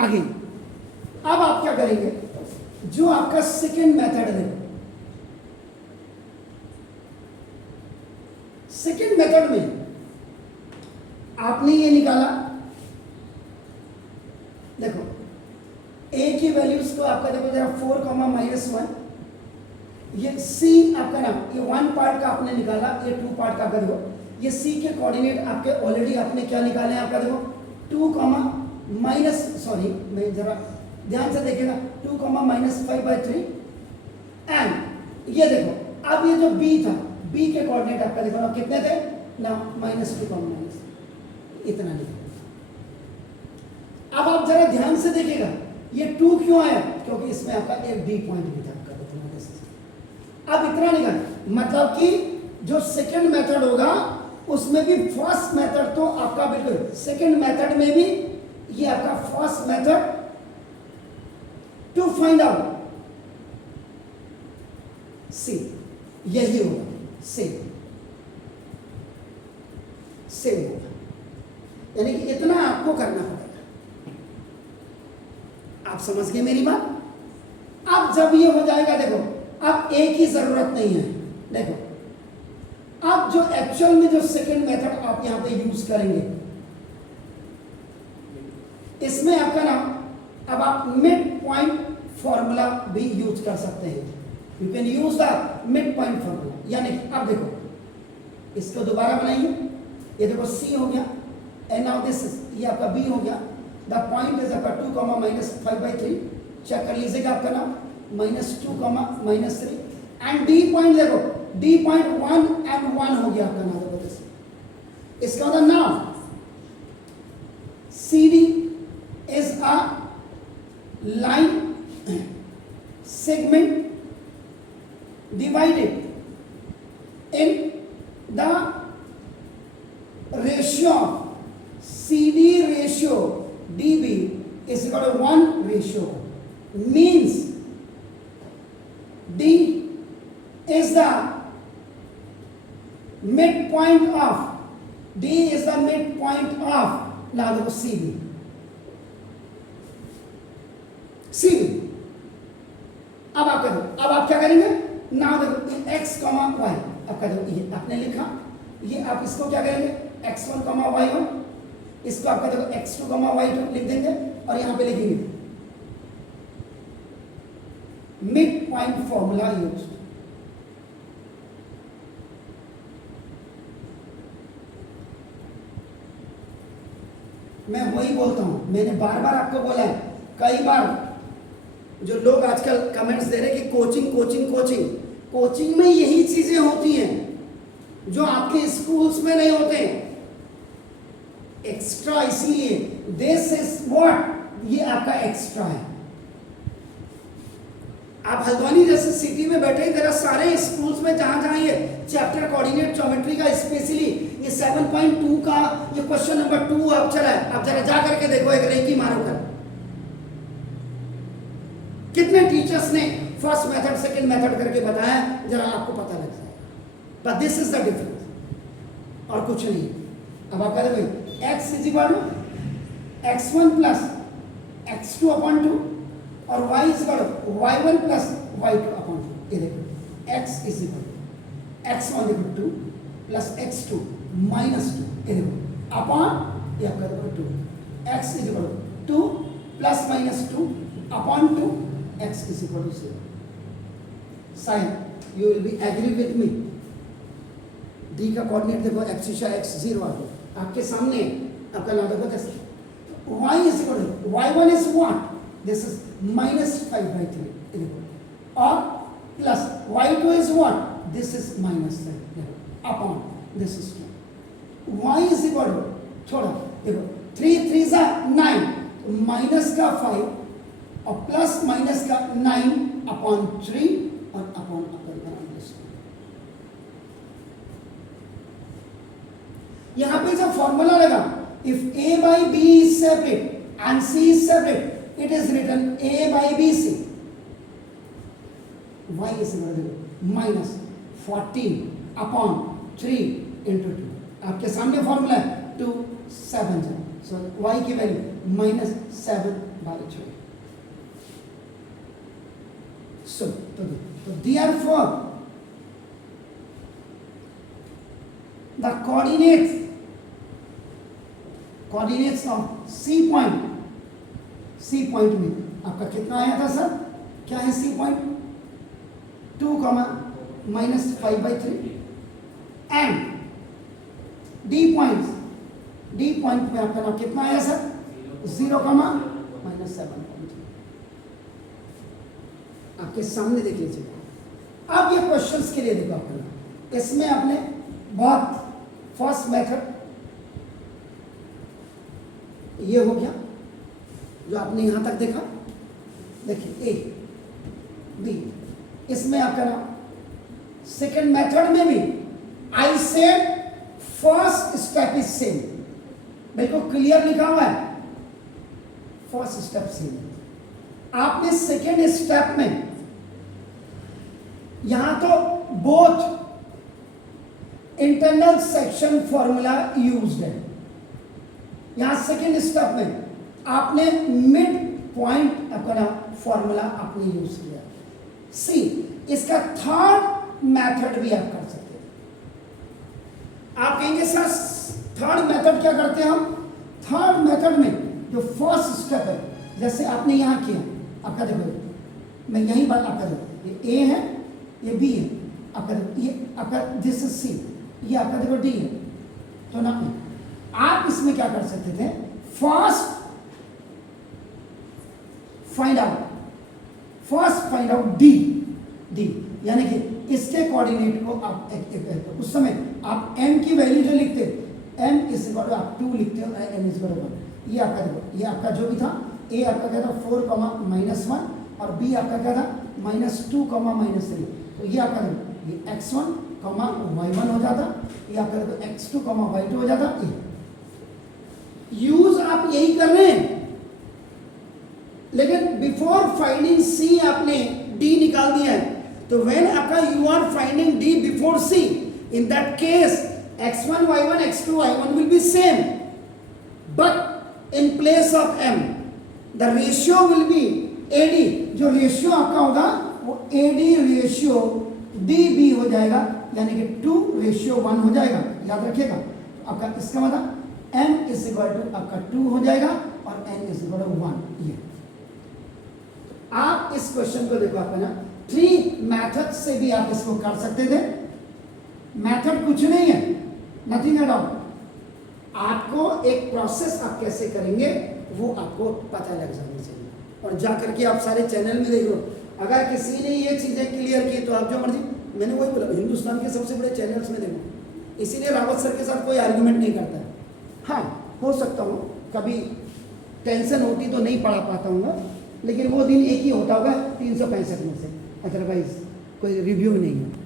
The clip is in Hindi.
अगेन अब आप क्या करेंगे, जो आपका सेकेंड मेथड है, सेकेंड मेथड में आपने ये निकाला, देखो ए की वैल्यूज को आपका देखो जरा 4, -1, ये सी आपका ना, ये 1 पार्ट का आपने निकाला, ये 2 पार्ट का आपका देखो, ये सी के कोऑर्डिनेट आपके ऑलरेडी आपने क्या निकाले हैं आपका देखो 2, सॉरी मैं जरा ध्यान से देखिएगा, 2, -5/3 एंड ये देखो अब ये जो बी था, बी के कोऑर्डिनेट आपका देखो ना कितने थे ना, -2, इतना लिखा। अब आप जरा ध्यान से देखिएगा ये 2 क्यों आया, क्योंकि इसमें आपका एक डी पॉइंट भी था आपका, अब इतना निकाल, मतलब कि जो सेकंड मेथड होगा उसमें भी फर्स्ट मेथड तो आपका बिल्कुल, सेकंड मेथड में भी ये आपका first method to find out C, यही होगा सेम होगा, यानी कि इतना आपको करना पड़ेगा। आप समझ गए मेरी बात। अब जब ये हो जाएगा, देखो अब ए की जरूरत नहीं है, देखो अब जो एक्चुअल में जो सेकंड मेथड आप यहां पे यूज करेंगे, इसमें आपका ना, अब आप मिड पॉइंट फॉर्मूला भी यूज कर सकते हैं, you can use the mid point formula. यानी अब देखो इसको दोबारा बनाइए, ये देखो सी हो गया एंड नाउ दिस ये आपका बी हो गया, द पॉइंट इज आपका 2, -5/3, चेक कर लीजिएगा आपका ना -2, -3 एंड डी पॉइंट देखो, डी पॉइंट 1 and 1 हो गया आपका ना, देखो दिस, इसका मतलब now C D is a line segment divided in the ratio of CD ratio DB is equal to 1 ratio, means D is the midpoint of now देखो CD अब आप करो, अब आप क्या करेंगे ना, देखो x, y आपका देखो ये आपने लिखा, ये आप इसको क्या करेंगे x1, y1, इसको आपका देखो x2, y2 लिख देंगे और यहां पे लिखेंगे मिड पॉइंट फॉर्मूला यूज। मैं वही बोलता हूं, मैंने बार बार आपको बोला है, कई बार जो लोग आजकल कमेंट्स दे रहे हैं कि कोचिंग में यही चीजें होती हैं जो आपके स्कूल्स में नहीं होते हैं, एक्स्ट्रा, इसलिए दिस इज व्हाट, ये आपका एक्स्ट्रा है। आप हल्द्वानी जैसे सिटी में बैठे, जरा सारे स्कूल्स में जहां ये चैप्टर कोऑर्डिनेट ज्योमेट्री का स्पेशली ये 7.2 का ये क्वेश्चन नंबर 2 आप चला है, आप जरा जा करके देखो, एक रेकी मारो कर, कितने टीचर्स ने फर्स्ट मेथड सेकंड मेथड करके बताया, जरा आपको पता लग जाएगा। But this is the difference और कुछ नहीं। अब आप कहते भाई x is equal to x1 plus x2/2 और y is equal to y1 plus y2/2। ये देखो x is equal to x1 equal to plus x2 -2, ये देखो अपॉन ये आपका देखो 2, x is equal to 2 plus -2 upon 2, x is equal to 0. Sign, you will be agree with me. D का कोऑर्डिनेट देखो x 0 आ गया आपके सामने, आपका नाम देखो कैसे, y is equal to y1 is what, this is -5/3 और plus y2 is what, this is -5 upon this is 2, y is equal to थोड़ा देखो 3 3 9, माइनस का 5 और प्लस माइनस का 9/3 और अपॉन यहां पे जो फॉर्मूला लगा, if a by b is separate and c is separate, it is written a by bc, y is equal to -14/3 into 2, आपके सामने फॉर्मूला है 2 7, सो y की value -7/8। So therefore the coordinates of C point में आपका कितना आया था सर? क्या है C point? 2, -5/3 and D point में आपका नाम कितना आया सर? 0, -7/3। आपके सामने देख लीजिए। अब ये क्वेश्चंस के लिए देखो आपका, इसमें आपने बहुत फर्स्ट मेथड ये हो गया जो आपने यहां तक देखा। देखिए A B, इसमें आपका नाम सेकेंड मेथड में भी I said first step is same, बिल्कुल क्लियर लिखा हुआ है, फर्स्ट स्टेप सेम। आपने सेकेंड स्टेप में यहां तो both internal section formula used है। यहां सेकेंड स्टेप में आपने मिड पॉइंट अपना फॉर्मूला आपने यूज किया। सी, इसका थर्ड मेथड भी आप कर सकते हैं। आप कहेंगे सर थर्ड मेथड क्या करते हैं हम? थर्ड मेथड में जो फर्स्ट स्टेप है, जैसे आपने यहां किया, आपका देखो मैं यही बात आपका देखो, ये ए है, ये बी है, आपका ये आपका दिस इज सी, ये आपका देखो डी है। तो ना आप इसमें क्या कर सकते थे? फर्स्ट फाइंड आउट डी, यानी कि इसके कोऑर्डिनेट को आप उस समय आप m की वैल्यू जो लिखते m इज इक्वल टू आप 2 लिखते हो, n इज इक्वल टू 1। ये आपका देखो, ये आपका जो भी था, a आपका क्या था 4, -1 और b आपका क्या था -2, -3। तो ये आपका देखो, ये x1, y1 हो जाता, ये आपका देखो x2, y2 हो जाता। यूज आप यही कर रहे हैं, लेकिन बिफोर फाइंडिंग सी आपने डी निकाल दिया है। तो व्हेन आपका you are finding D before C, in that case x1 y1 x2 y1 will be same, but in place of m the ratio will be AD। जो रेशियो आपका होगा वो AD रेशियो DB हो जाएगा, यानी कि 2:1 हो जाएगा। याद रखिएगा, आपका इसका मतलब m इज इक्वल टू आपका 2 हो जाएगा और n इज इक्वल टू 1। ये आप इस क्वेश्चन को देखो, आपका ना 3 मेथड से भी आप इसको कर सकते थे। मेथड कुछ नहीं है, नथिंग एट ऑल। आपको एक प्रोसेस आप कैसे करेंगे वो आपको पता लग जानी चाहिए, और जा करके आप सारे चैनल में देख लो। अगर किसी ने ये चीज़ें क्लियर की तो आप जो मर्जी, मैंने वही बोला, हिंदुस्तान के सबसे बड़े चैनल्स में देखो, इसीलिए रावत सर के साथ कोई आर्ग्यूमेंट नहीं करता है। हाँ, हो सकता हूँ कभी टेंशन होती तो नहीं पढ़ा पाता हूँ, लेकिन वो दिन एक ही होता होगा 365 में से, अदरवाइज कोई रिव्यू नहीं है।